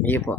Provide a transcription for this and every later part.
Sige po.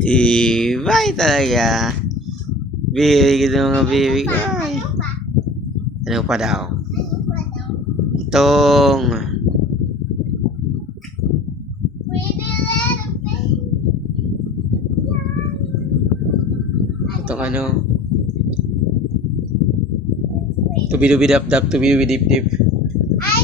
Tibay talaga. Bibig ito mga bibig. Ay. Ano pa daw? Itong ano? Tubi-dubi-dap-dap, tubi-dubi-dip-dip. Ay,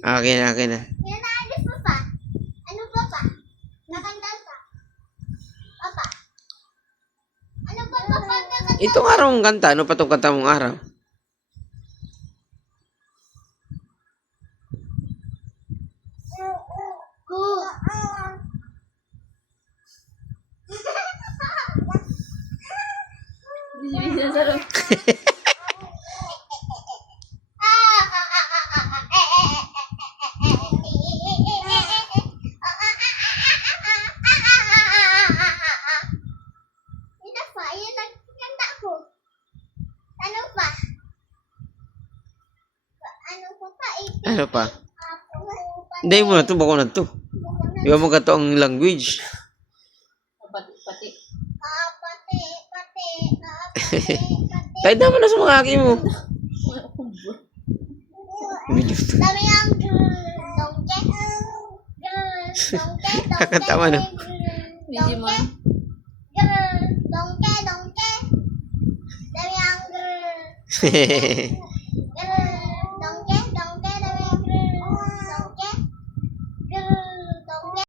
Okay na, okay na. yan na, ano pa pa? Ano pa pa? Nakanta pa? Papa? Ano pa pa pa nakanta? Itong araw ang kanta. Ano pa itong kanta mong araw? Ito pa, yun ang kanta ko. Ano pa? Ano pa pa? Ano pa? Hindi mo na ito. Bako na ito. Iba mo ka ito ang language. Pati. Kahit naman na sa mga aki mo. Dami ang dongke. Kakatawa na. Digimon. Dongke. Dami ang